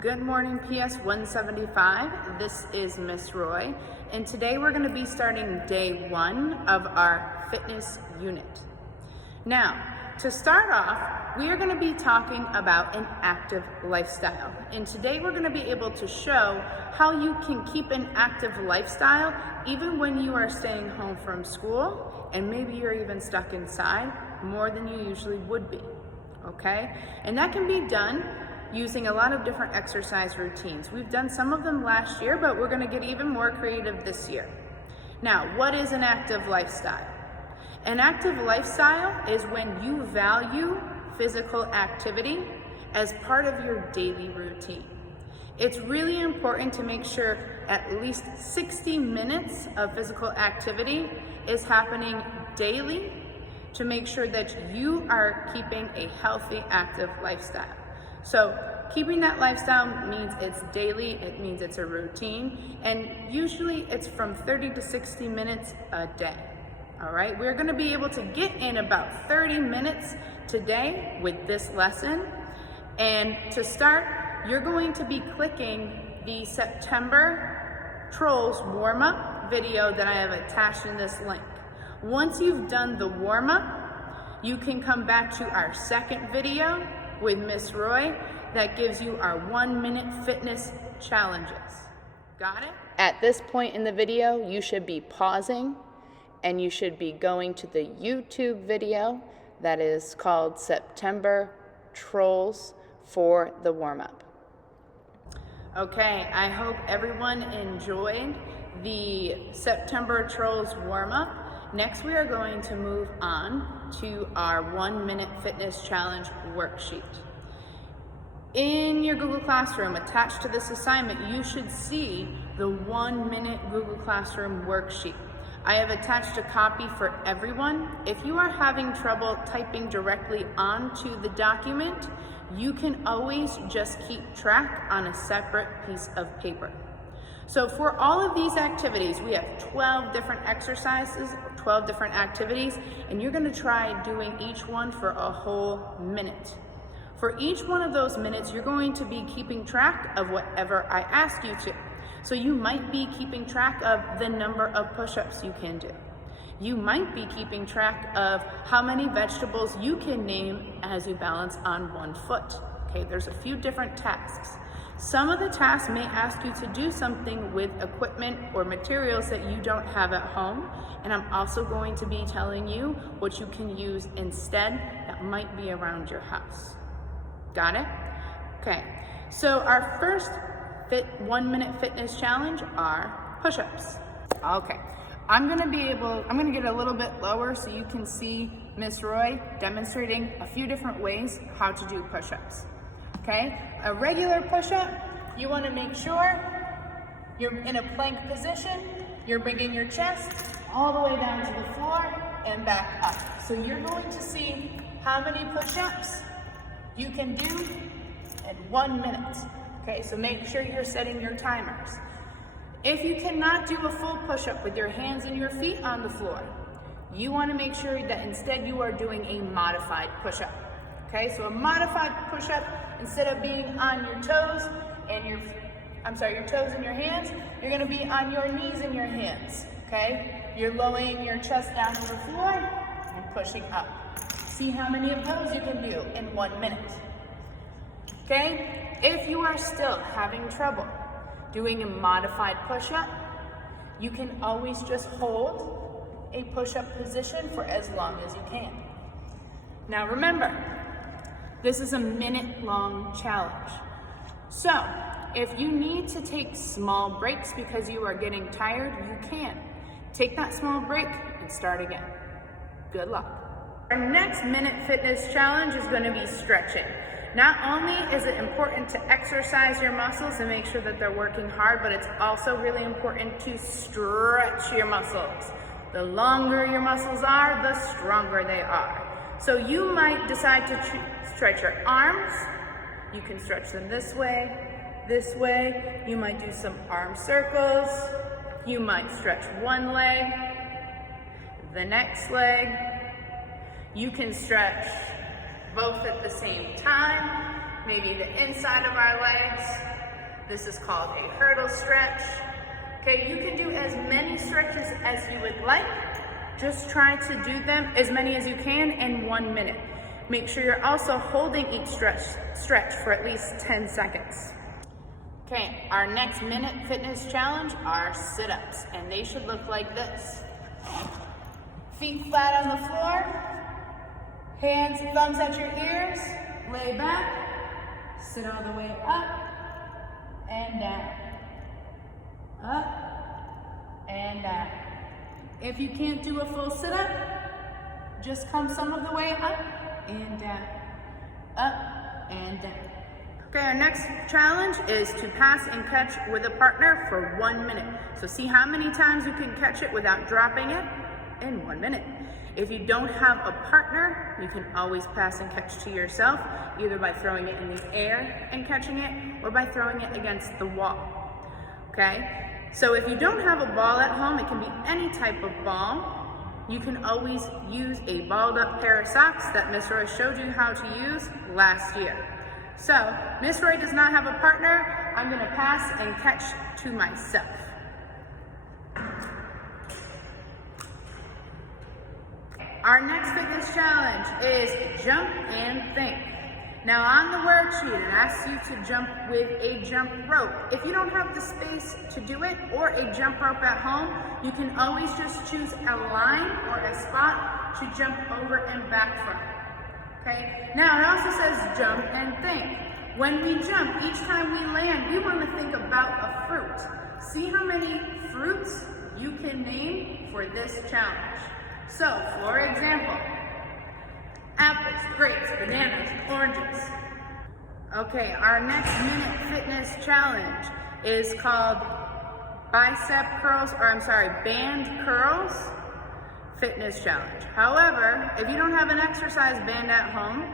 Good morning, PS 175. This is Miss Roy, and today we're going to be starting day 1 of our fitness unit. Now, to start off, we are going to be talking about an active lifestyle, and today we're going to be able to show how you can keep an active lifestyle even when you are staying home from school and maybe you're even stuck inside more than you usually would be. Okay, and that can be done using a lot of different exercise routines. We've done some of them last year, but we're going to get even more creative this year. Now, what is an active lifestyle? An active lifestyle is when you value physical activity as part of your daily routine. It's really important to make sure at least 60 minutes of physical activity is happening daily to make sure that you are keeping a healthy, active lifestyle. So keeping that lifestyle means it's daily, it means it's a routine, and usually it's from 30 to 60 minutes a day. All right, we're going to be able to get in about 30 minutes today with this lesson. And to start, you're going to be clicking the September Trolls warm-up video that I have attached in this link. Once you've done the warm-up, you can come back to our second video with Miss Roy that gives you our 1-minute fitness challenges. Got it? At this point in the video, you should be pausing and you should be going to the YouTube video that is called September Trolls for the warm-up. Okay, I hope everyone enjoyed the September Trolls warm-up. Next, we are going to move on to our 1-minute fitness challenge worksheet. In your Google Classroom, attached to this assignment, you should see the 1-minute Google Classroom worksheet. I have attached a copy for everyone. If you are having trouble typing directly onto the document, you can always just keep track on a separate piece of paper. So for all of these activities, we have 12 different exercises, 12 different activities, and you're going to try doing each one for a whole minute. For each one of those minutes, you're going to be keeping track of whatever I ask you to. So you might be keeping track of the number of push-ups you can do. You might be keeping track of how many vegetables you can name as you balance on one foot. Okay, there's a few different tasks. Some of the tasks may ask you to do something with equipment or materials that you don't have at home, and I'm also going to be telling you what you can use instead that might be around your house. Got it? Okay, so our first 1-minute fitness challenge are push-ups. Okay, I'm gonna get a little bit lower so you can see Miss Roy demonstrating a few different ways how to do push-ups. Okay, a regular push-up, you want to make sure you're in a plank position, you're bringing your chest all the way down to the floor and back up. So you're going to see how many push-ups you can do in 1 minute. Okay, so make sure you're setting your timers. If you cannot do a full push-up with your hands and your feet on the floor, you want to make sure that instead you are doing a modified push-up. Okay, so a modified push-up, instead of being on your toes and your toes and your hands, you're going to be on your knees and your hands. Okay, you're lowering your chest down to the floor and pushing up. See how many of those you can do in 1 minute. Okay, if you are still having trouble doing a modified push-up, you can always just hold a push-up position for as long as you can. Now remember, this is a minute-long challenge. So, if you need to take small breaks because you are getting tired, you can. Take that small break and start again. Good luck. Our next minute fitness challenge is going to be stretching. Not only is it important to exercise your muscles and make sure that they're working hard, but it's also really important to stretch your muscles. The longer your muscles are, the stronger they are. So you might decide to stretch your arms. You can stretch them this way, this way. You might do some arm circles. You might stretch one leg, the next leg. You can stretch both at the same time. maybe the inside of our legs. This is called a hurdle stretch. Okay, you can do as many stretches as you would like. Just try to do them as many as you can in 1 minute. Make sure you're also holding each stretch for at least 10 seconds. Okay, our next minute fitness challenge are sit-ups, and they should look like this. Feet flat on the floor, hands, thumbs at your ears, lay back, sit all the way up and down, up and down. If you can't do a full sit-up, just come some of the way up and down, up and down. Okay, our next challenge is to pass and catch with a partner for 1 minute. So see how many times you can catch it without dropping it in 1 minute. If you don't have a partner, you can always pass and catch to yourself, either by throwing it in the air and catching it, or by throwing it against the wall. Okay, so if you don't have a ball at home, it can be any type of ball. You can always use a balled up pair of socks that Miss Roy showed you how to use last year. So, Miss Roy does not have a partner. I'm gonna pass and catch to myself. Our next fitness challenge is jump and think. Now on the worksheet, it asks you to jump with a jump rope. If you don't have the space to do it, or a jump rope at home, you can always just choose a line or a spot to jump over and back from. Okay, now it also says jump and think. When we jump, each time we land, we want to think about a fruit. See how many fruits you can name for this challenge. So, for example, apples, grapes, bananas, oranges. Okay, our next minute fitness challenge is called band curls fitness challenge. However, if you don't have an exercise band at home,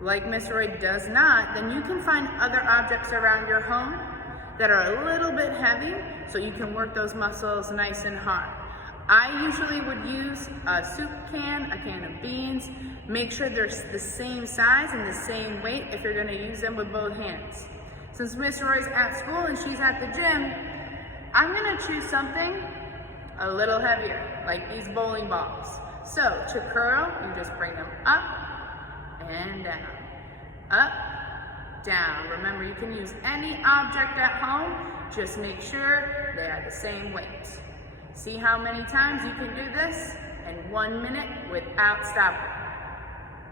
like Miss Roy does not, then you can find other objects around your home that are a little bit heavy, so you can work those muscles nice and hard. I usually would use a soup can, a can of beans. Make sure they're the same size and the same weight if you're gonna use them with both hands. Since Miss Roy's at school and she's at the gym, I'm gonna choose something a little heavier, like these bowling balls. So to curl, you just bring them up and down, up, down. Remember, you can use any object at home, just make sure they are the same weight. See how many times you can do this in 1 minute without stopping.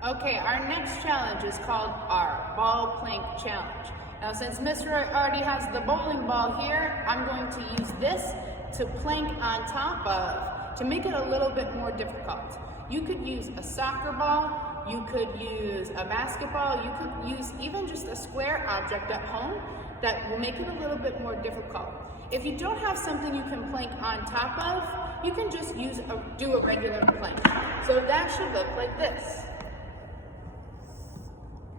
Okay, our next challenge is called our ball plank challenge. Now since Miss Roy already has the bowling ball here, I'm going to use this to plank on top of to make it a little bit more difficult. You could use a soccer ball, you could use a basketball, you could use even just a square object at home that will make it a little bit more difficult. If you don't have something you can plank on top of, you can just do a regular plank. So that should look like this.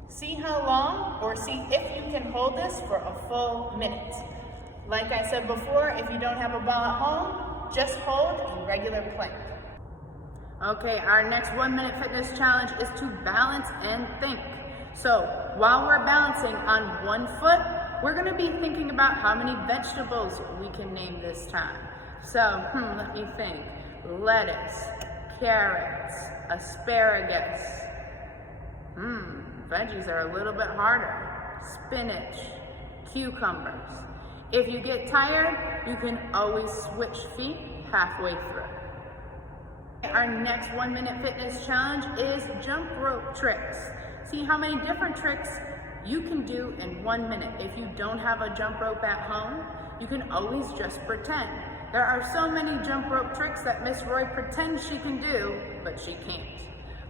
See how long, or see if you can hold this for a full minute. Like I said before, if you don't have a ball at home, just hold a regular plank. Okay, our next 1 minute fitness challenge is to balance and think. So while we're balancing on one foot, we're gonna be thinking about how many vegetables we can name this time. So, let me think. Lettuce, carrots, asparagus. Veggies are a little bit harder. Spinach, cucumbers. If you get tired, you can always switch feet halfway through. Our next 1 minute fitness challenge is jump rope tricks. See how many different tricks you can do in 1 minute. If you don't have a jump rope at home, you can always just pretend. There are so many jump rope tricks that Miss Roy pretends she can do, but she can't.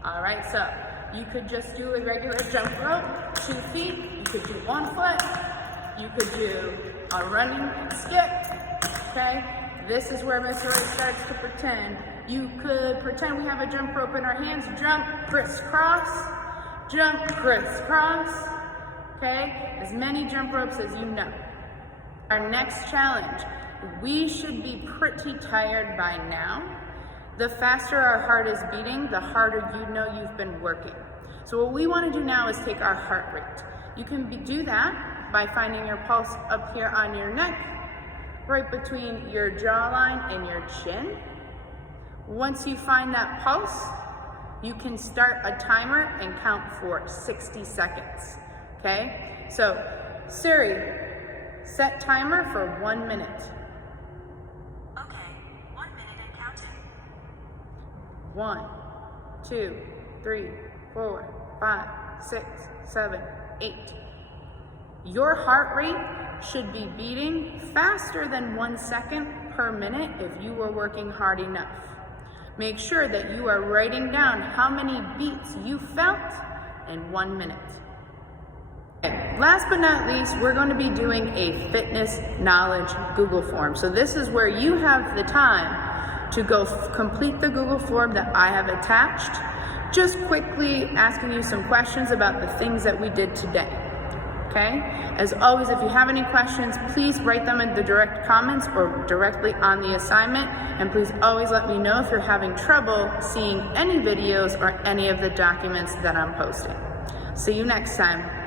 All right, so you could just do a regular jump rope, 2 feet. You could do 1 foot. You could do a running skip, okay? This is where Miss Roy starts to pretend. You could pretend we have a jump rope in our hands, jump, crisscross, jump, crisscross, okay? As many jump ropes as you know. Our next challenge, we should be pretty tired by now. The faster our heart is beating, the harder you know you've been working. So what we want to do now is take our heart rate. You can do that by finding your pulse up here on your neck, right between your jawline and your chin. Once you find that pulse, you can start a timer and count for 60 seconds, okay? So, Siri, set timer for 1 minute. Okay, 1 minute and counting. 1, 2, 3, 4, 5, 6, 7, 8. Your heart rate should be beating faster than 1 second per minute if you were working hard enough. Make sure that you are writing down how many beats you felt in 1 minute. Okay. Last but not least, we're going to be doing a fitness knowledge Google form. So this is where you have the time to go complete the Google form that I have attached, just quickly asking you some questions about the things that we did today. Okay? As always, if you have any questions, please write them in the direct comments or directly on the assignment. And please always let me know if you're having trouble seeing any videos or any of the documents that I'm posting. See you next time.